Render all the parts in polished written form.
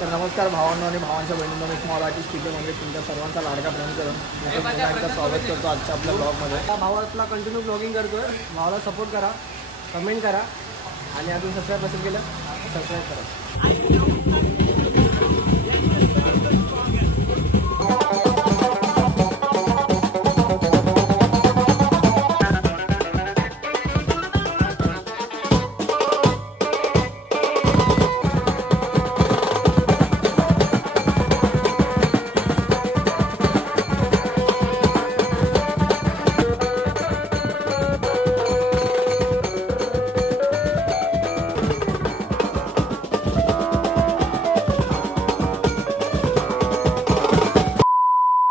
तर नमस्कार भावांनो आणि भावांच्या बहिणींनो, मी स्मॉल आर्टिस्ट म्हणजे तुमच्या सर्वांचा लाडका प्रेम करून पुन्हा एकदा स्वागत करतो आजच्या आपल्या ब्लॉगमध्ये. भावाला कंटिन्यू ब्लॉगिंग करतोय. भावाला सपोर्ट करा, कमेंट करा आणि अजून सबस्क्राईब नसेल केलं सबस्क्राईब करा.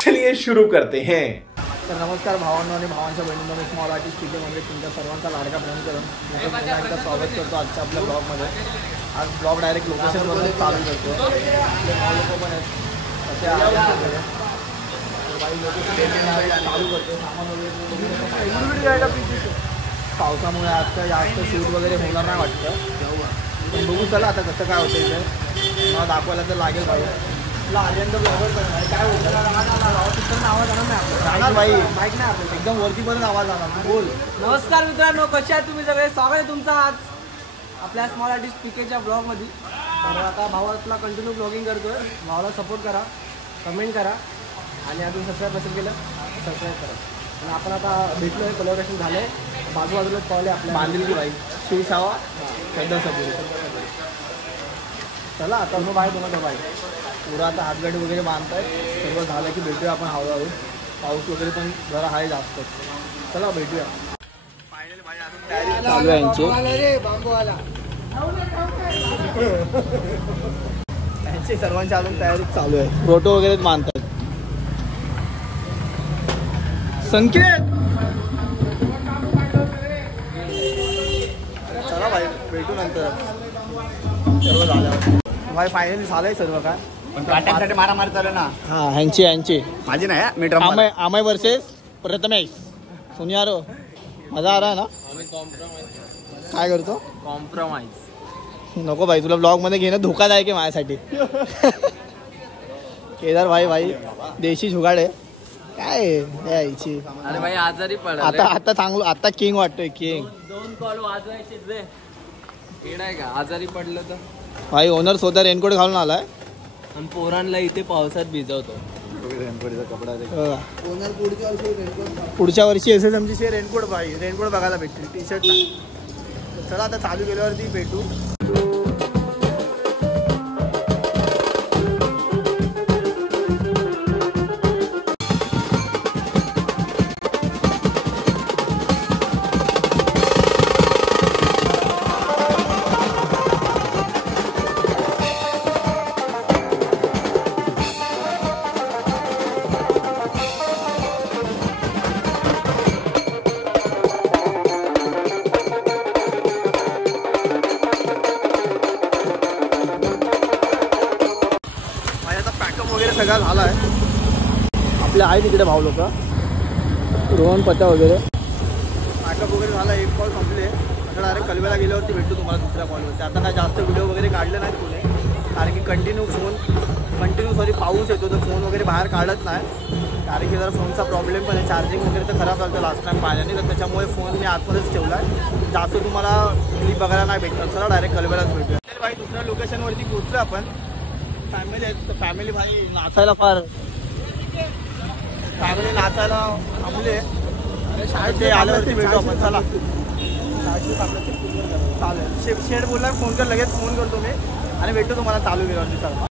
चलिए शुरू करते हैं. तर नमस्कार भावांनो आणि भावांच्या बहिणींनो, मी स्मॉल आर्टिस्ट म्हणजे तुमच्या सर्वांचा लाडका प्रेम करून पुन्हा एकदा स्वागत करतो आजच्या आपल्या ब्लॉगमध्ये. आज ब्लॉग डायरेक्ट लोकेशनवरून चालू करतो. आपले भाव लोक पण आहेत चालू करतो. सामान वगैरे पावसामुळे आज काय जास्त शूट वगैरे होणार नाही वाटतं, पण बघू चला आता कसं काय होतं इथे. मला दाखवायला तर लागेल भाई. आर्यनचं ब्लॉगर पण आहे. काय होतं आवाज जाणार नाही जाणार भाई, माहीत नाही आपलं एकदम वरतीपर्यंत आवाज जाणार. बोल. नमस्कार मित्रांनो, कसे आहात तुम्ही सगळे? स्वागत आहे तुमचं आज आपल्या स्मॉल आर्टिस्ट पीकेच्या ब्लॉगमध्ये. तर आता भावाला कंटिन्यू ब्लॉगिंग करतोय. भावाला सपोर्ट करा, कमेंट करा आणि अजून सबस्क्राईब नसेल केलं सबस्क्राईब करा. आणि आपण आता भेटलो आहे, कोलॅबोरेशन झालं आहे. बाजूबाजूलाच पावले आपल्या बांधली भाई शिवसावा सध्या सगळी. चला आता मग बाय तुम्हाला बाय. पुरा आता हातगाडी वगैरे बांधताय, सर्व झालं की भेटूया आपण हळूहळू. पाऊस वगैरे पण जरा आहे जास्त. चला भेटूया. चालू आहे यांची सर्वांची अजून तयारी चालू आहे. फोटो वगैरे बांधतात. संकेत चला भाई भेटू नंतर. सर्व झालं भाई, फायनली झालंय सर्व. काय पण काट्यांसाठी मारामारी चालू ना. हा ह्यांची माझी नाही मी ड्रम आमय वर्सेस प्रथमेश सुनियारो. मजा आ रहा है ना. काय करतो कॉम्प्रोमाइज नको भाई, तुला ब्लॉग मध्ये घेणं धोकादायक आहे माझ्यासाठी. केदार भाई देशी जुगाड आहे. काय यायची अरे भाई आजारी पडला आता चांगलं. आता किंग वाटतोय किंग. दोन कॉल वाजवायचे रे. आहे का आजारी पडलं तर भाई ओनर स्वतः रेनकोट घालून आलाय आणि पोरांना इथे पावसात भिजवतो. कपडा पुढच्या वर्षी एस एस एमची रेनकोट भाई, रेनकोट बघायला भेटतील, टी शर्ट नाही. चला आता चालू केल्यावरती भेटू. वगैरे सगळा झाला आहे. आपले आहे तिकडे भाऊ लोक रोहन पत्या वगैरे. पॅकअप वगैरे झाला. एक कॉल संपले. आता डायरेक्ट कलव्याला गेल्यावरती भेटतो तुम्हाला दुसऱ्या कॉलवरती. आता काय जास्त व्हिडिओ वगैरे काढले नाहीत कुठे, कारण की कंटिन्यू पाऊस येतो तर फोन वगैरे बाहेर काढत नाही. कारण की जरा फोनचा प्रॉब्लेम पण आहे. चार्जिंग वगैरे तर खराब झालं लास्ट टाइम पाण्याने, तर त्याच्यामुळे फोन मी आतमध्येच ठेवला आहे. जास्त तुम्हाला क्लिप बघायला नाही भेटणार. चला डायरेक्ट कलव्यालाच भेटूया. भाई दुसऱ्या लोकेशनवरती पोहोचलो आपण. फॅमिली आहेत तर फॅमिली भाई नाचायला फार फॅमिली नाचायला थांबले. ते आल्यावरती भेटू आपण. चला चालेल. शेड बोलला फोन कर, लगेच फोन करतो मी आणि भेटतो तुम्हाला चालू केल्यावरती. चला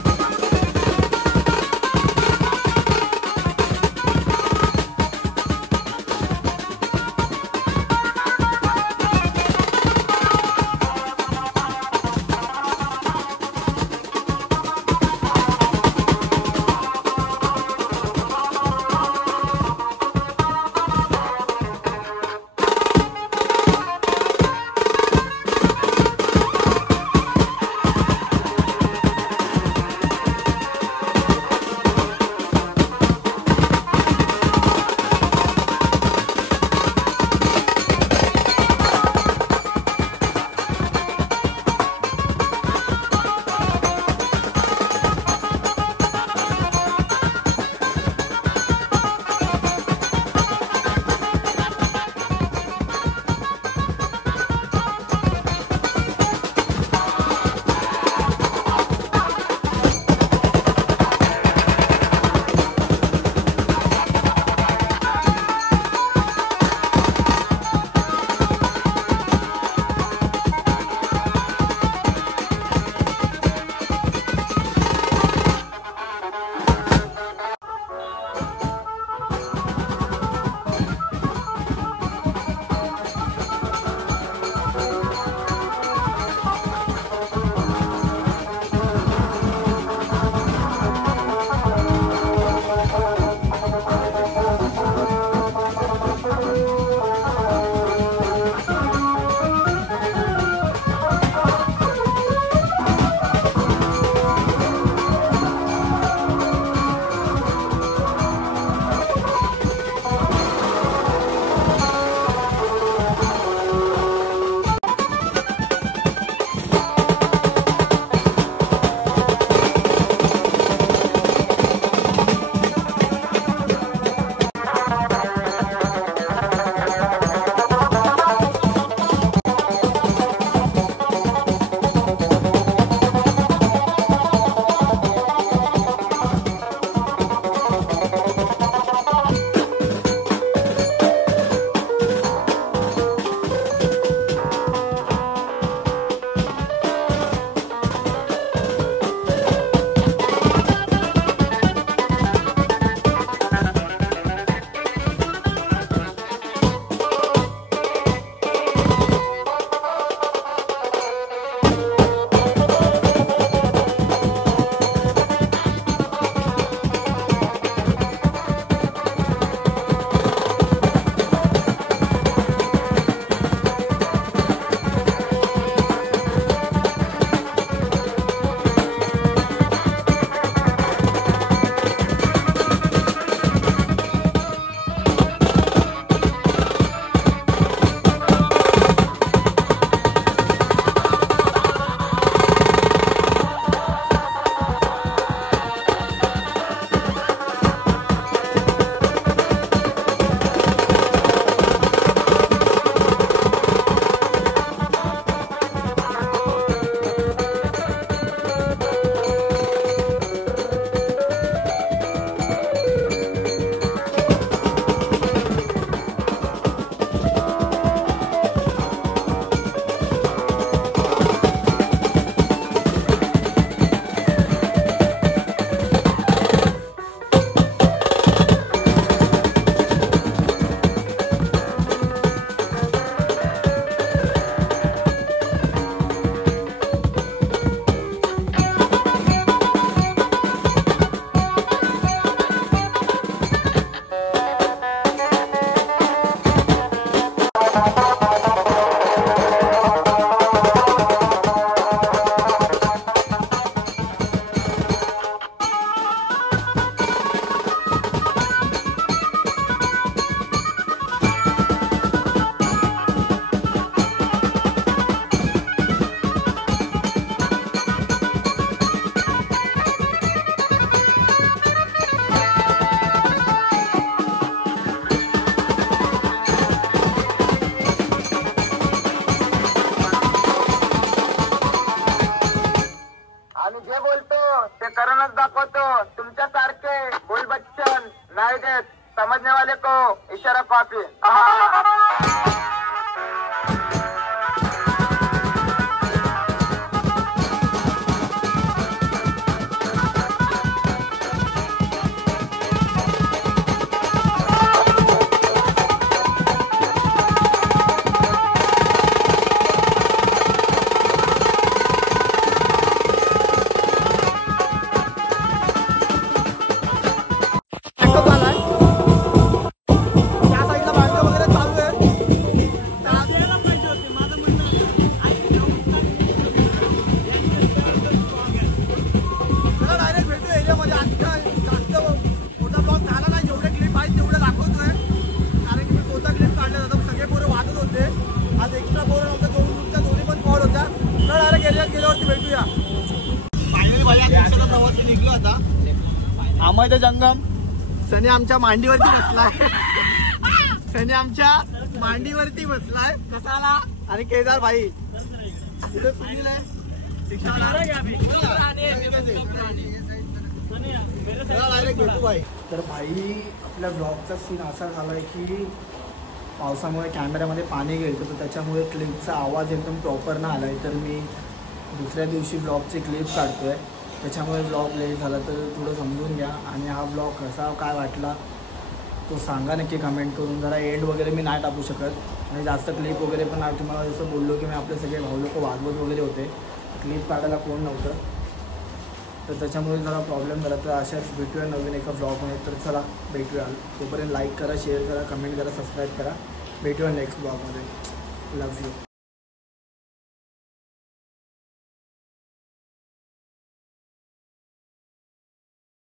ते करूनच दाखवतो. तुमच्यासारखे बुल बच्चन नाही देत. समजने वाले को इशारा कॉपी. अमय जंगम सनी आमच्या मांडीवरती बसलाय. सनी आमच्या मांडीवरती बसलाय कसाला. आणि केदार भाई इथे सुनील आहे. तर भाई आपल्या ब्लॉगचा सीन असा झालाय की पावसामुळे कॅमेऱ्यामध्ये पाणी गेलं तर त्याच्यामुळे क्लिपचा आवाज एकदम प्रॉपर ना आलाय. तर मी दुसऱ्या दिवशी ब्लॉगची क्लिप काढतोय. त्याच्यामुळे ब्लॉग लेट झाला तर थोडं समजून घ्या. आणि हा ब्लॉग कसा काय वाटला तो सांगा नक्की कमेंट करून. जरा एंड वगैरे मी नाही टाकू शकत आणि जास्त क्लिप वगैरे पण नाही. तुम्हाला जसं बोललो की मी आपले सगळे भाऊ लोक वाजवत वगैरे होते. क्लिप काढायला कोण नव्हतं तर त्याच्यामुळे जरा प्रॉब्लेम झाला. तर अशाच भेटूया नवीन एका ब्लॉगमध्ये. तर चला भेटूया. तोपर्यंत लाईक करा, शेअर करा, कमेंट करा, सबस्क्राईब करा. भेटूया नेक्स्ट ब्लॉगमध्ये. Love you.